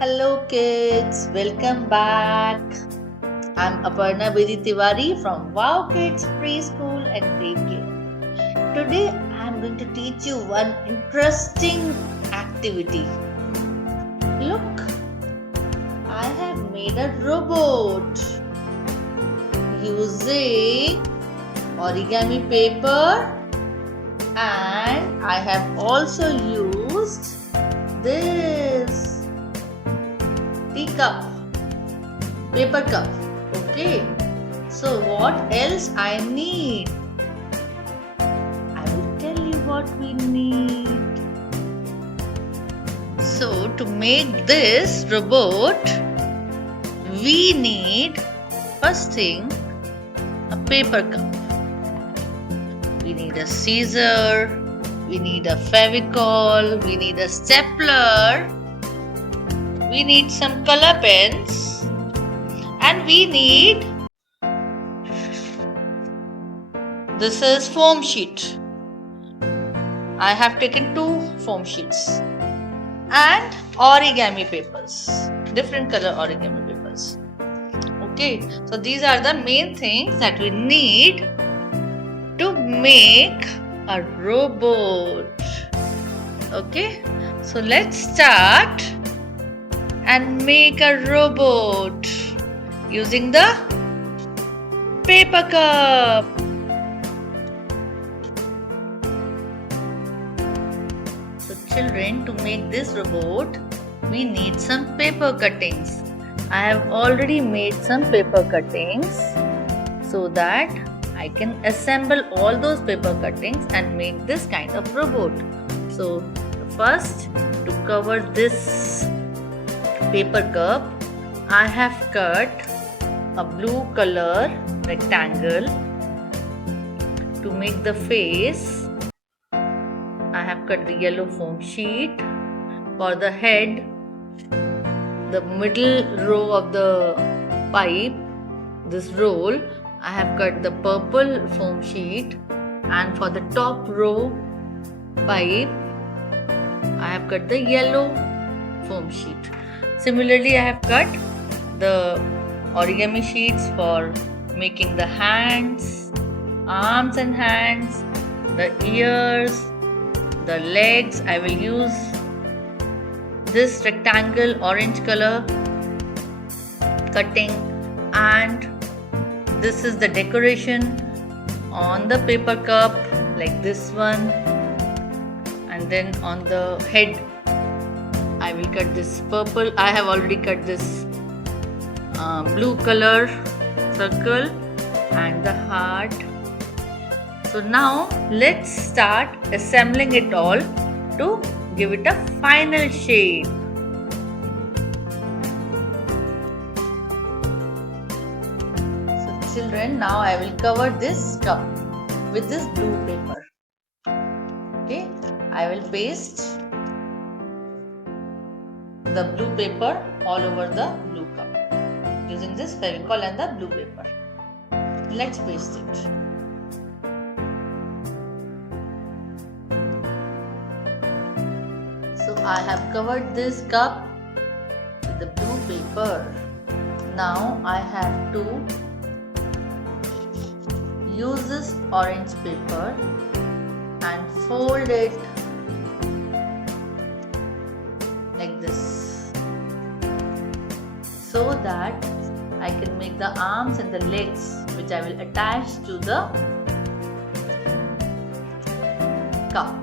Hello kids, welcome back. I'm Aparna Bedi Tiwari from Wow Kids Preschool and Daycare. Today I'm going to teach you one interesting activity. Look, I have made a robot using origami paper and I have also used this teacup, paper cup. Okay, so what else I need? I will tell you what we need. So to make this robot, we need first thing a paper cup. We need a scissor, we need a Fevicol, we need a stapler, we need some color pens, and we need this is foam sheet. I have taken 2 foam sheets and origami papers, different color origami papers. Okay, so these are the main things that we need to make a robot. Okay, so let's start and make a robot using the paper cup. So children, to make this robot, we need some paper cuttings. I have already made some paper cuttings so that I can assemble all those paper cuttings and make this kind of robot. So first, to cover this paper cup, I have cut a blue color rectangle. To make the face, I have cut the yellow foam sheet. For the head, the middle row of the pipe, this roll, I have cut the purple foam sheet, and for the top row pipe, I have cut the yellow foam sheet. Similarly, I have cut the origami sheets for making the hands, arms and hands, the ears, the legs. I will use this rectangle orange color cutting, and this is the decoration on the paper cup like this one, and then on the head I will cut this purple. I have already cut this blue color circle and the heart. So now let's start assembling it all to give it a final shape. So children, now I will cover this cup with this blue paper. Okay, I will paste the blue paper all over the blue cup using this Fevicol and the blue paper. Let's paste it. So I have covered this cup with the blue paper. Now I have to use this orange paper and fold it like this, so that I can make the arms and the legs, which I will attach to the cup.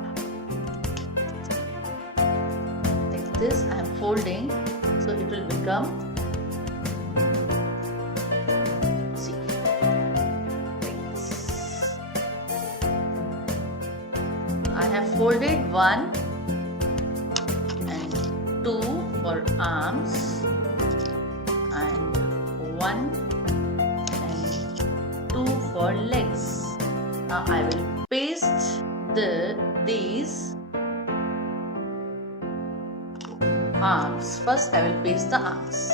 Like this I am folding, so it will become, see, like this. I have folded 1 and 2 for arms and 1 and 2 for legs. Now I will paste these arms. First I will paste the arms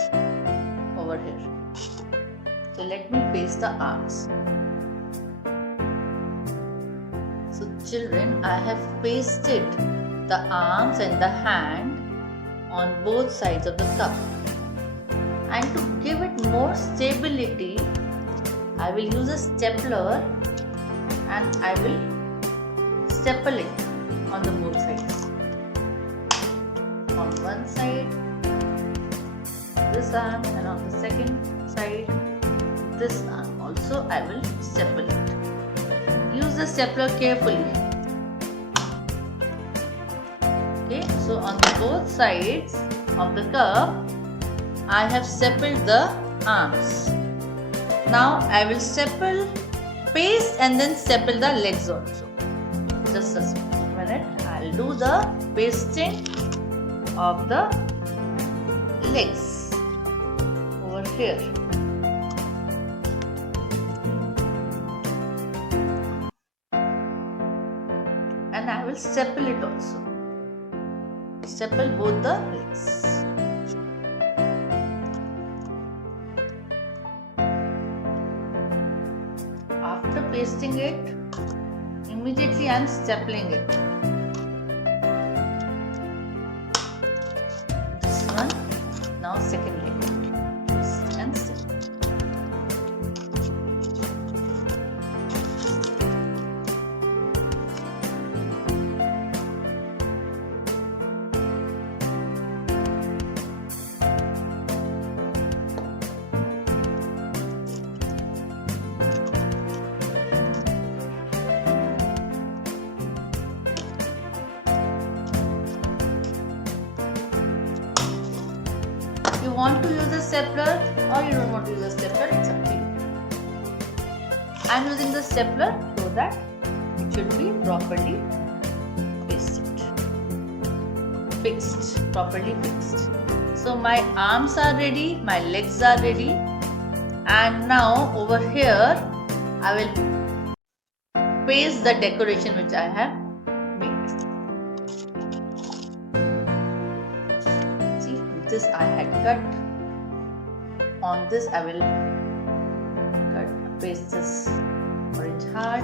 over here. So let me paste the arms. So children, I have pasted the arms and the hand on both sides of the cup. And to give it more stability, I will use a stapler and I will staple it on the both sides. On one side, this arm, and on the second side, this arm also I will staple it. Use the stapler carefully. Okay, so on the both sides of the cup, I have stapled the arms. Now I will staple, paste and then staple the legs also. Just a minute, I'll do the pasting of the legs over here. And I will staple it also. Staple both the legs. After pasting it, immediately I am stapling it. This one, now second leg. Paste and staple. You want to use a stapler or you don't want to use a stapler, it's up to you. I am using the stapler so that it should be properly properly fixed. So my arms are ready, my legs are ready, and now over here I will paste the decoration which I have made. See, this I had cut. On this I will paste this orange heart.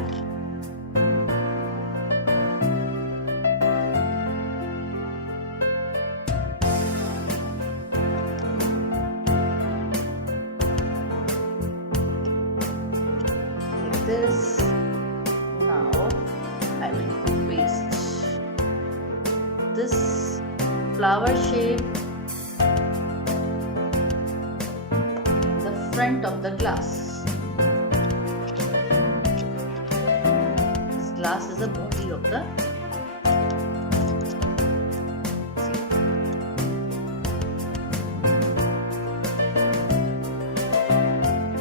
Like this. Now I will paste this flower shape in the front of the glass. This glass is the body of the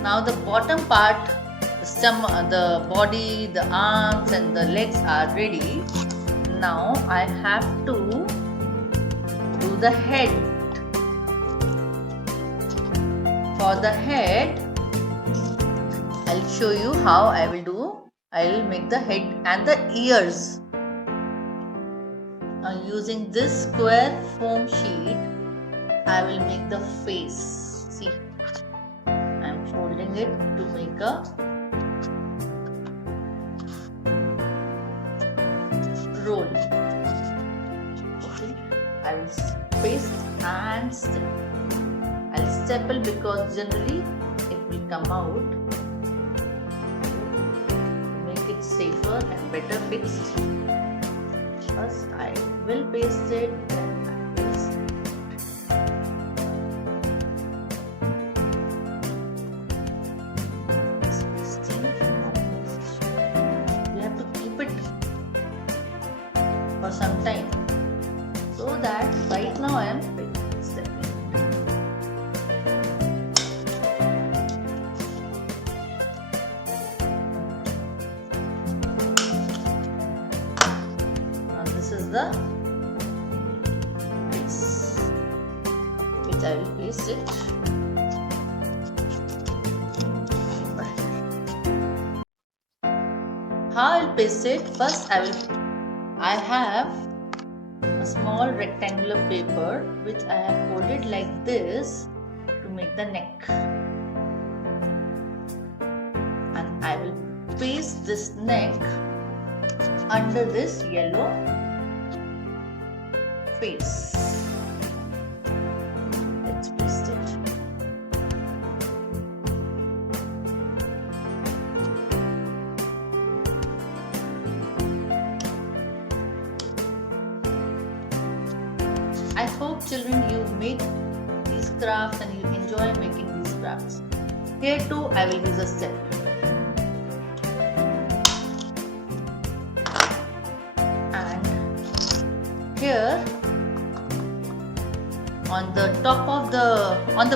Now the bottom part, the body, the arms and the legs are ready. Now I have to do the head. For the head, I'll show you how I will do. I will make the head and the ears. Now using this square foam sheet, I will make the face. See, I am folding it to make a roll. Okay, I will paste and staple. I'll staple because generally it will come out. To make it safer and better fixed, first I will paste it, then I paste it. We have to keep it for some time, so that right now I am stapling. Now this is the face which I will paste it. How I will paste it? First I have a small rectangular paper which I have folded like this to make the neck, and I will paste this neck under this yellow face. children, you make these crafts and you enjoy making these crafts. Here too I will use a stepler. And here on the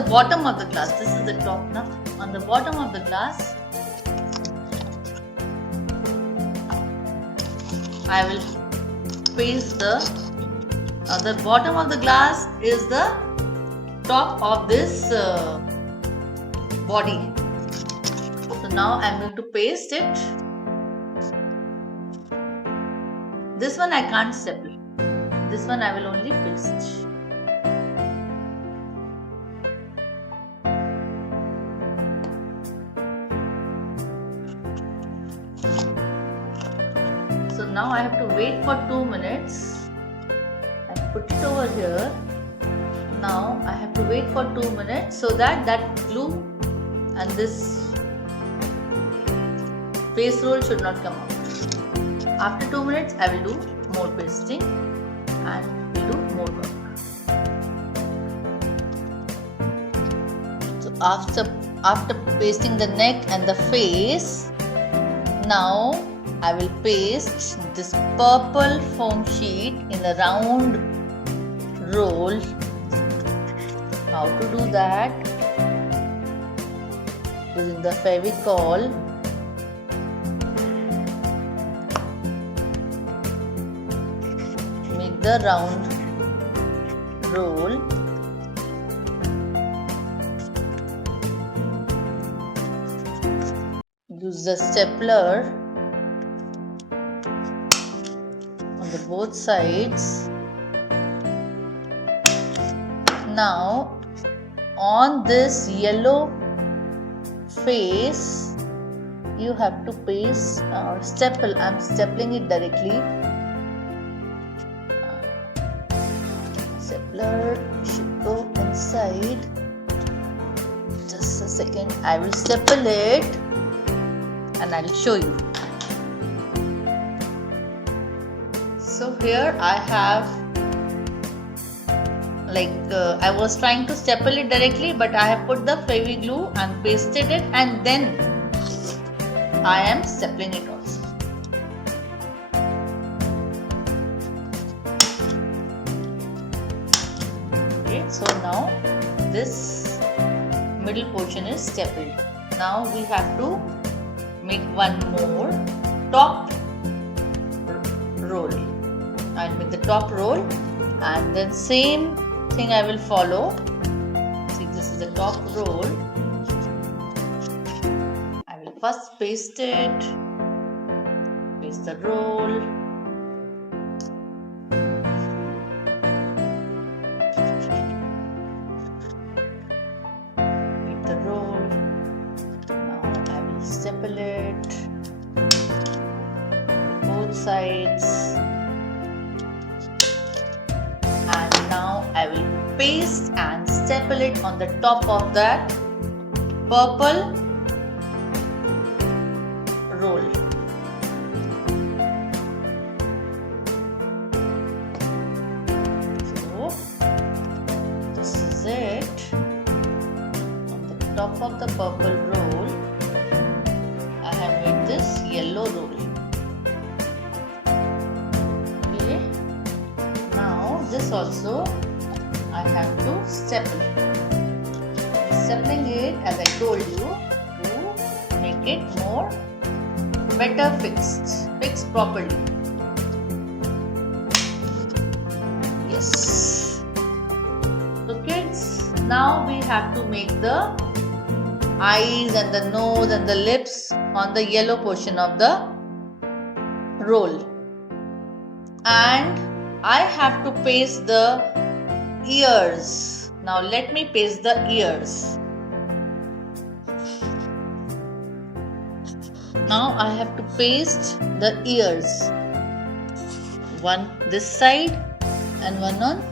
bottom of the glass, this is the top now, on the bottom of the glass I will paste the bottom of the glass is the top of this body. So now I am going to paste it. This one I can't staple. This one I will only paste. So now I have to wait for 2 minutes. I put it over here. Now I have to wait for 2 minutes so that glue and this paste roll should not come out. After 2 minutes I will do more pasting and will do more work. So after pasting the neck and the face, now I will paste this purple foam sheet in a round roll. How to do that? Using the Fevicol. Make the round roll. Use the stapler on the both sides. Now on this yellow face you have to paste or staple. I am stapling it directly. Stapler should go inside. Just a second, I will staple it and I will show you. So here I have I was trying to staple it directly, but I have put the Fevi glue and pasted it and then I am stapling it also. Okay, so now this middle portion is stapled. Now we have to make one more top roll. I'll make the top roll and then same thing I will follow. See, this is the top roll. I will first paste it, paste the roll, make the roll. Now I will staple it both sides. Now I will paste and staple it on the top of that purple roll. So this is it. On the top of the purple roll, I have made this yellow roll. This also I have to staple. Stapling it, as I told you, to make it more better fixed properly. Yes. So kids, now we have to make the eyes and the nose and the lips on the yellow portion of the roll. And I have to paste the ears. Now let me paste the ears. Now I have to paste the ears. One this side and one on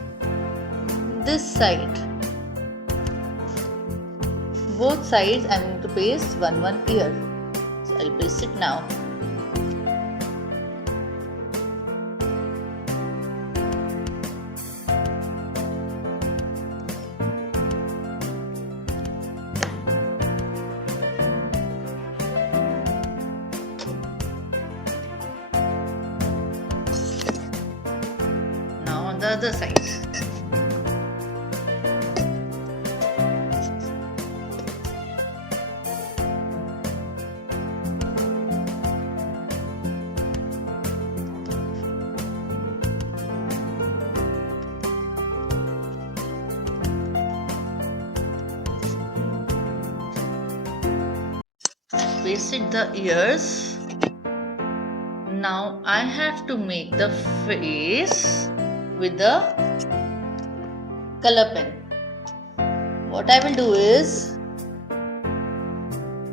this side. Both sides I am going to paste one ear. So I will paste it now. other side. Pasted the ears. Now I have to make the face with the color pen. What I will do is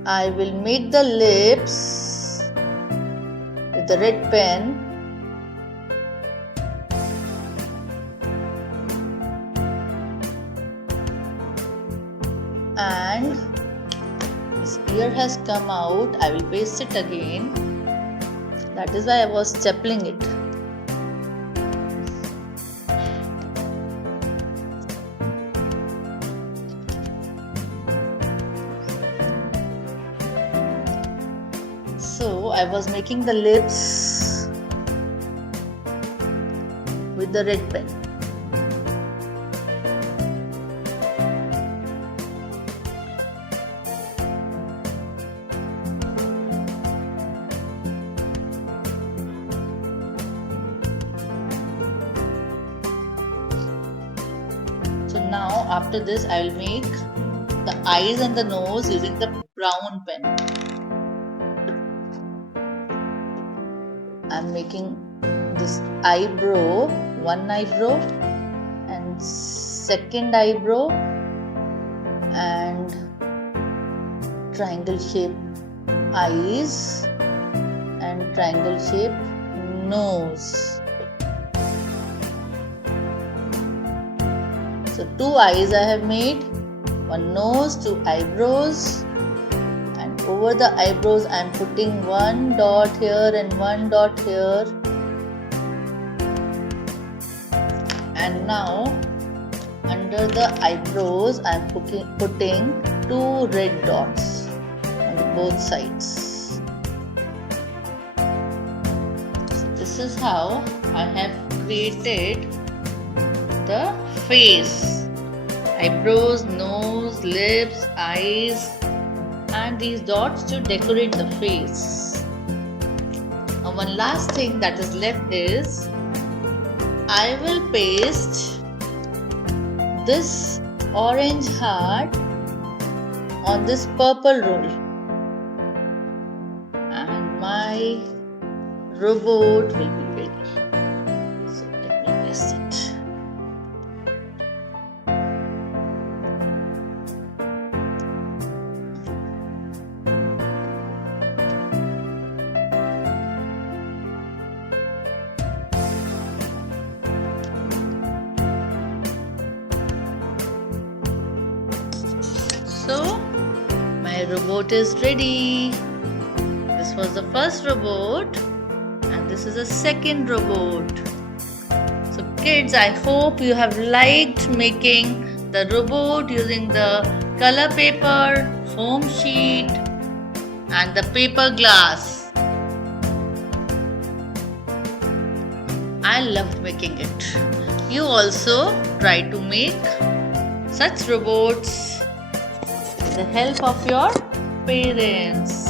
I will make the lips with the red pen and this ear has come out. I will paste it again. That is why I was stapling it. So I was making the lips with the red pen. So now after this I will make the eyes and the nose using the brown pen. I am making this eyebrow, one eyebrow and second eyebrow and triangle shape eyes and triangle shape nose. So 2 eyes I have made, 1 nose, 2 eyebrows, and over the eyebrows I am putting 1 dot here and 1 dot here. And now under the eyebrows I am putting 2 red dots on both sides. So this is how I have created the face, eyebrows, nose, lips, eyes and these dots to decorate the face. Now one last thing that is left is I will paste this orange heart on this purple roll and my robot will be ready. So let me paste it. So my robot is ready. This was the first robot and this is the second robot. So kids, I hope you have liked making the robot using the color paper, foam sheet and the paper glass. I loved making it. You also try to make such robots with the help of your parents.